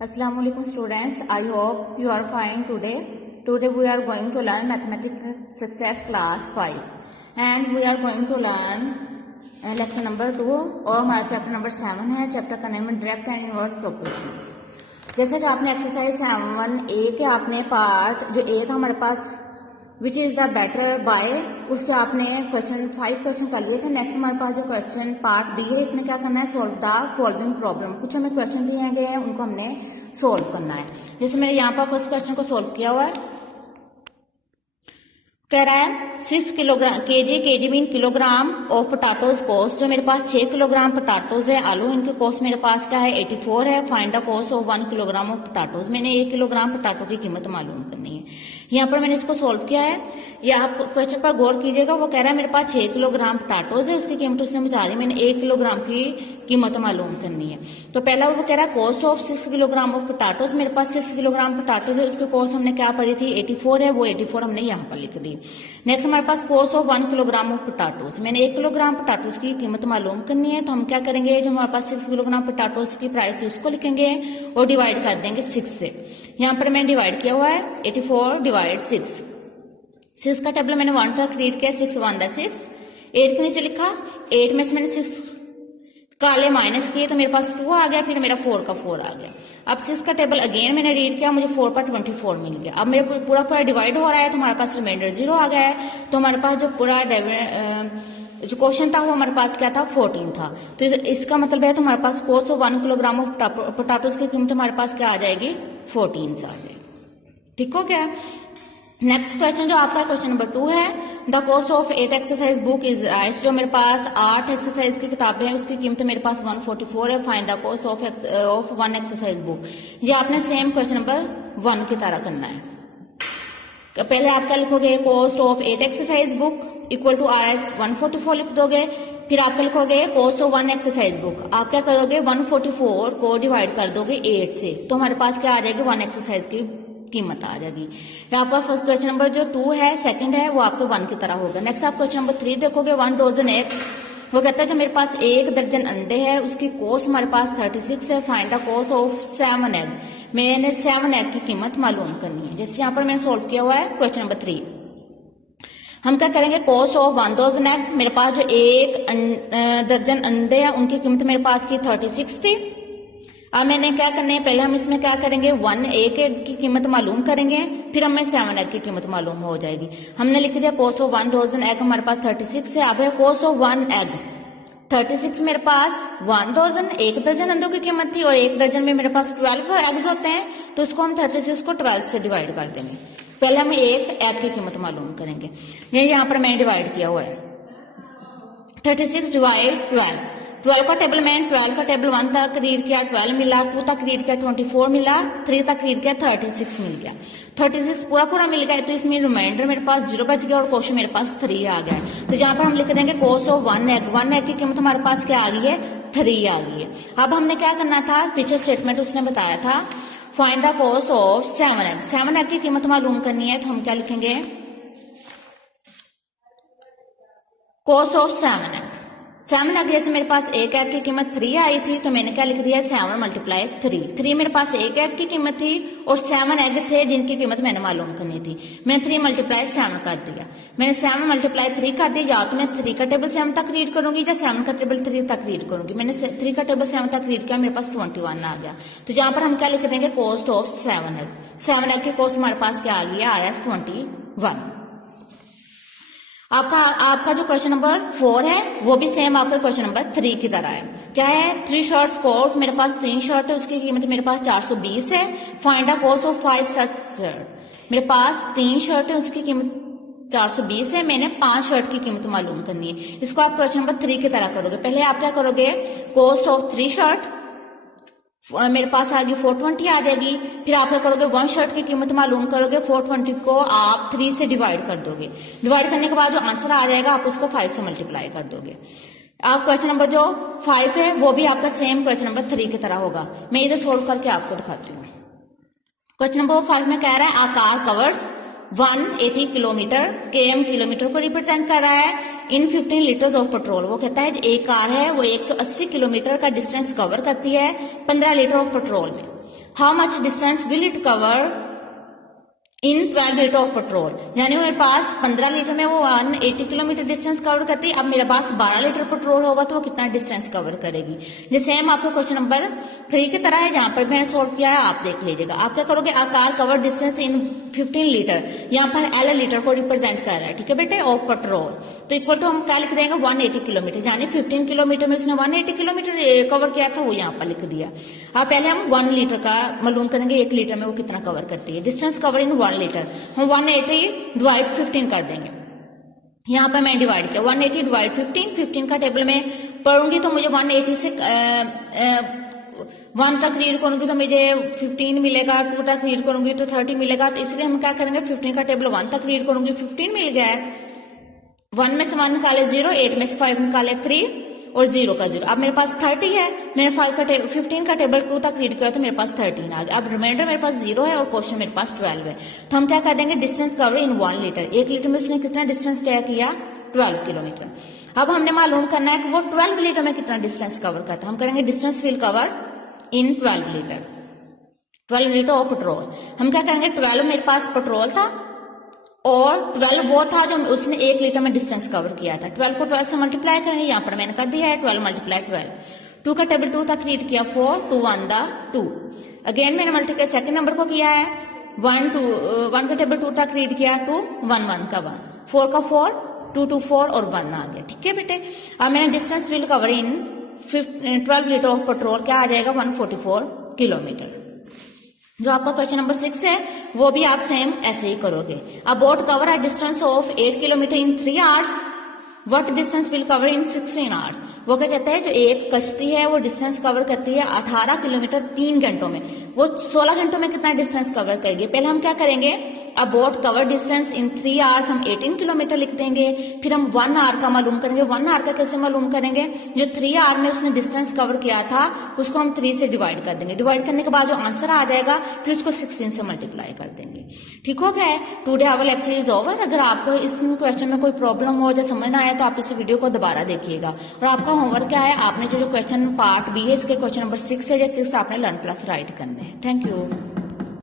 Assalamualaikum students, I hope you are fine today. Today we are going to learn Mathematics Success Class 5 and we are going to learn lecture number 2 और हमारा chapter number 7 है। Chapter का name है direct and inverse proportions. जैसे कि आपने exercise 7A के आपने पार्ट जो ए था हमारे पास which is the better buy, उसके आपने क्वेश्चन 5 क्वेश्चन कर लिए थे। नेक्स्ट हमारे पास जो क्वेश्चन पार्ट बी है, इसमें क्या करना है, सॉल्व द फॉलोइंग प्रॉब्लम। कुछ हमें क्वेश्चन दिए गए हैं, उनको हमने सॉल्व करना है। जैसे मैंने यहाँ पर फर्स्ट क्वेश्चन को सॉल्व किया हुआ है। कह रहा है 6 kilogram KG mean kilogram of potatoes cost. जो मेरे पास 6 किलोग्राम पोटाटोज है आलू, इनके कॉस्ट मेरे पास क्या है 84 है। Find the cost of 1 kilogram of potatoes. मैंने 1 किलोग्राम पोटाटो की कीमत मालूम करनी है। यहाँ पर मैंने इसको सॉल्व किया है। या आप क्वेश्चन पर गौर कीजिएगा, वो कह रहा है मेरे पास 6 किलोग्राम पोटाटोज है, उसकी कीमत उसने बता दी। मैंने 1 किलोग्राम की कीमत मालूम करनी है। तो पहला वो कह रहा है कॉस्ट ऑफ 6 किलोग्राम ऑफ पोटाटोज। मेरे पास 6 किलोग्राम पोटाटोज है, उसकी कॉस्ट हमने क्या पढ़ी थी 84 है, वो 84 हमने यहाँ पर लिख दी। नेक्स्ट हमारे पास cost of 1 kilogram of potatoes. मैंने 1 किलोग्राम पोटाटोज की कीमत मालूम करनी है। तो हम क्या करेंगे, जो हमारे पास 6 किलोग्राम पोटाटोज की प्राइस थी उसको लिखेंगे और डिवाइड कर देंगे 6 से। यहाँ पर मैंने डिवाइड किया हुआ है 84 डिवाइड 6 का टेबल मैंने 1 तक रीड किया, 6 1 द 6। 8 के नीचे लिखा, 8 में से मैंने 6 काले माइनस किए तो मेरे पास 2 आ गया, फिर मेरा 4 का 4 आ गया। अब 6 का टेबल अगेन मैंने रीड किया, मुझे 4 पर 24 मिल गया। अब मेरे पूरा डिवाइड हो रहा है तो हमारे पास रिमाइंडर 0 आ गया है। तो हमारे पास जो पूरा जो क्वेश्चन था वो हमारे पास क्या था 14 था। तो इसका मतलब है तो हमारे पास कॉस्ट ऑफ 1 किलोग्राम ऑफ पोटाटोज की कीमत हमारे पास क्या आ जाएगी 14 से आ जाएगी। ठीक हो गया। नेक्स्ट क्वेश्चन जो आपका क्वेश्चन नंबर 2 है, the cost of 8 exercise book is rice. जो मेरे पास 8 एक्सरसाइज की किताबें हैं उसकी कीमत मेरे पास 144 है। Find the cost of 1 exercise book. ये आपने सेम क्वेश्चन नंबर 1 की तरह करना है। तो पहले आप क्या लिखोगे, cost of 8 exercise book equal to RS 144 लिख दोगे। फिर आप क्या लिखोगे, कॉस्ट ऑफ 1 एक्सरसाइज बुक। आप क्या करोगे 144 को डिवाइड कर दोगे 8 से, तो हमारे पास क्या आ जाएगी 1 एक्सरसाइज की कीमत आ जाएगी। आपका फर्स्ट क्वेश्चन नंबर जो 2 है, सेकंड है, वो आपके 1 की तरह होगा। नेक्स्ट आप क्वेश्चन नंबर 3 देखोगे, 1 डजन एग। वो कहता है जो मेरे पास 1 दर्जन अंडे है उसकी कॉस्ट हमारे पास 36 है। Find the cost of 7 egg. मैंने 7 एग की कीमत मालूम करनी है। जैसे यहाँ पर मैंने सोल्व किया हुआ है क्वेश्चन नंबर 3। हम क्या करेंगे, कॉस्ट ऑफ 1 डजन एग। मेरे पास जो 1 दर्जन अंडे हैं उनकी कीमत मेरे पास की 36 थी। अब मैंने क्या करना है, पहले हम इसमें क्या करेंगे 1 एग की कीमत मालूम करेंगे, फिर हमें 7 एग की कीमत मालूम हो जाएगी। हमने लिख दिया कॉस्ट ऑफ 1 डजन एग हमारे पास 36 है। अब है कॉस्ट ऑफ 1 एग 36 मेरे पास 1 डजन 1 दर्जन अंडों की कीमत थी और 1 दर्जन में मेरे पास 12 एग्स होते हैं, तो उसको हम 36 को 12 से डिवाइड कर देंगे। पहले हम 1 एग की कीमत मालूम करेंगे। ये यहाँ पर मैंने डिवाइड किया हुआ है 36 डिवाइड 12 का टेबल मैंने 12 का टेबल 1 तक रीड किया 12 मिला, 2 तक रीड किया 24 मिला, 3 तक रीड किया 36 मिल गया। 36 पूरा मिल गया, तो इसमें रिमाइंडर मेरे पास 0 बच गया और क्वेश्चन मेरे पास 3 आ गया है। तो यहाँ पर हम लिख देंगे कॉस्ट ऑफ 1 एग की कीमत हमारे पास क्या आ गई है 3 आ गई है। अब हमने क्या करना था, पीछे स्टेटमेंट उसने बताया था find the cost of 7 egg की कीमत मालूम करनी है। तो हम क्या लिखेंगे, कॉस्ट ऑफ 7 एग जैसे मेरे पास 1 एग की कीमत 3 आई थी, तो मैंने क्या लिख दिया 7 मल्टीप्लाई 3 मेरे पास 1 एग की कीमत थी और 7 एग थे जिनकी कीमत मैंने मालूम करनी थी। मैंने 3 मल्टीप्लाई 7 कर दिया। मैंने 7 मल्टीप्लाई 3 कर दिया, या तो मैं 3 का टेबल 7 तक रीड करूंगी या 7 का टेबल 3 तक रीड करूंगी। मैंने 3 का टेबल 7 तक रीड किया, मेरे पास 21 आ गया। तो यहाँ पर हम क्या लिख देंगे, कॉस्ट ऑफ 7 एग की कॉस्ट हमारे पास क्या आ गई है RS 21। आपका जो क्वेश्चन नंबर 4 है वो भी सेम आपका क्वेश्चन नंबर 3 की तरह है। क्या है, 3 शर्ट्स कॉस्ट। मेरे पास 3 शर्ट है, उसकी कीमत मेरे पास 420 है। Find the cost of 5 such shirt. मेरे पास 3 शर्ट है, उसकी कीमत 420 है। मैंने 5 शर्ट की कीमत मालूम करनी है। इसको आप क्वेश्चन नंबर 3 की तरह करोगे। पहले आप क्या करोगे, कॉस्ट ऑफ 3 शर्ट मेरे पास आ गई 420 आ जाएगी। फिर आप क्या करोगे, 1 शर्ट की कीमत मालूम करोगे, 420 को आप 3 से डिवाइड कर दोगे। डिवाइड करने के बाद जो आंसर आ जाएगा आप उसको 5 से मल्टीप्लाई कर दोगे। आप क्वेश्चन नंबर जो 5 है वो भी आपका सेम क्वेश्चन नंबर 3 की तरह होगा। मैं इधर सोल्व करके आपको दिखाती हूँ। क्वेश्चन नंबर 5 में कह रहा है a car covers 180 kilometre, km kilometre को रिप्रेजेंट कर रहा है, इन 15 लीटर्स ऑफ पेट्रोल। वो कहता है एक कार है वो 180 किलोमीटर का डिस्टेंस कवर करती है 15 लीटर ऑफ पेट्रोल में। How much distance will it cover in 12 litre of petrol, यानी मेरे पास 15 लीटर में वो 180 किलोमीटर डिस्टेंस कवर करती है। अब मेरे पास 12 लीटर पेट्रोल होगा तो वो कितना डिस्टेंस कवर करेगी। ये सेम आपके क्वेश्चन नंबर 3 की तरह है, जहां पर मैंने सोल्व किया है, आप देख लीजिएगा। आप क्या करोगे, a car cover distance in 15 litre, यहाँ पर एल लीटर को रिप्रेजेंट कर रहा है, ठीक है बेटे, ऑफ पेट्रोल। तो इक्वल टू हम क्या लिख देंगे 180 किलोमीटर, यानी 15 किलोमीटर में उसने 180 किलोमीटर कवर किया था, वो यहाँ पर लिख दिया। अब पहले हम 1 लीटर का मालूम करेंगे, 1 लीटर में वो कितना कवर करती है। डिस्टेंस कवर इन 1 लीटर, हम 180 डिवाइड 15 कर देंगे। यहाँ पर मैं डिवाइड किया 180 डिवाइड 15 का टेबल में पढ़ूंगी तो मुझे 180 से 1 तक रीड करूंगी तो मुझे 15 मिलेगा, 2 तक रीड करूंगी तो 30 मिलेगा। तो इसलिए हम क्या करेंगे, 15 का टेबल 1 तक रीड करूंगी, 15 मिल गया है। 1 में से 1 निकाले 0, 8 में से 5 निकाले 3 और 0 का 0। अब मेरे पास 30 है, मैंने 15 का टेबल 2 तक रीड किया तो मेरे पास 13 आ गया। अब रिमाइंडर मेरे पास 0 है और क्वेश्चन मेरे पास 12 है। तो हम क्या कर देंगे, distance cover in 1 litre, 1 litre में उसने कितना डिस्टेंस तय किया, 12 किलोमीटर। अब हमने मालूम करना है कि वो 12 लीटर में कितना डिस्टेंस कवर करता है। हम करेंगे distance will cover in 12 litre, 12 litre of petrol. हम क्या करेंगे, 12 मेरे पास पेट्रोल था और 12 वो था जो उसने 1 लीटर में डिस्टेंस कवर किया था। 12 को 12 से मल्टीप्लाई करेंगे, यहाँ पर मैंने कर दिया है 12 मल्टीप्लाई 12। 2 का टेबल 2 तक रीड किया 4, 2 1 द 2। अगेन मैंने मल्टीप्लाई सेकंड नंबर को किया है 1 का टेबल 2 तक रीड किया 2, 1 1 का 1, 4 का 4, 2 2 4 और 1 आ गया, ठीक है बेटे। अब मैंने distance will cover in 12 litre of petrol क्या आ जाएगा, 144 किलोमीटर। जो आपका क्वेश्चन नंबर 6 है वो भी आप सेम ऐसे ही करोगे। अ boat cover a distance of 8 kilometre in 3 hours, what distance will cover in 16 hours. वो क्या कहता है, जो एक कश्ती है वो डिस्टेंस कवर करती है 18 किलोमीटर 3 घंटों में, वो 16 घंटों में कितना डिस्टेंस कवर करेगी। पहले हम क्या करेंगे, अ बोट कवर डिस्टेंस इन 3 आवर्स, हम 18 किलोमीटर लिख देंगे। फिर हम 1 आवर का मालूम करेंगे। 1 आवर का कैसे मालूम करेंगे, जो 3 आवर में उसने डिस्टेंस कवर किया था उसको हम 3 से डिवाइड कर देंगे। डिवाइड करने के बाद जो आंसर आ जाएगा फिर उसको 16 से मल्टीप्लाई कर देंगे। ठीक हो गया है, today our lecture is over. अगर आपको इस क्वेश्चन में कोई प्रॉब्लम हो या समझ ना आए तो आप इस वीडियो को दोबारा देखिएगा। और आपका होमवर्क क्या है, आपने जो क्वेश्चन पार्ट बी है इसके क्वेश्चन नंबर 6 है या 6 आपने लर्न प्लस राइट करने हैं। Thank you.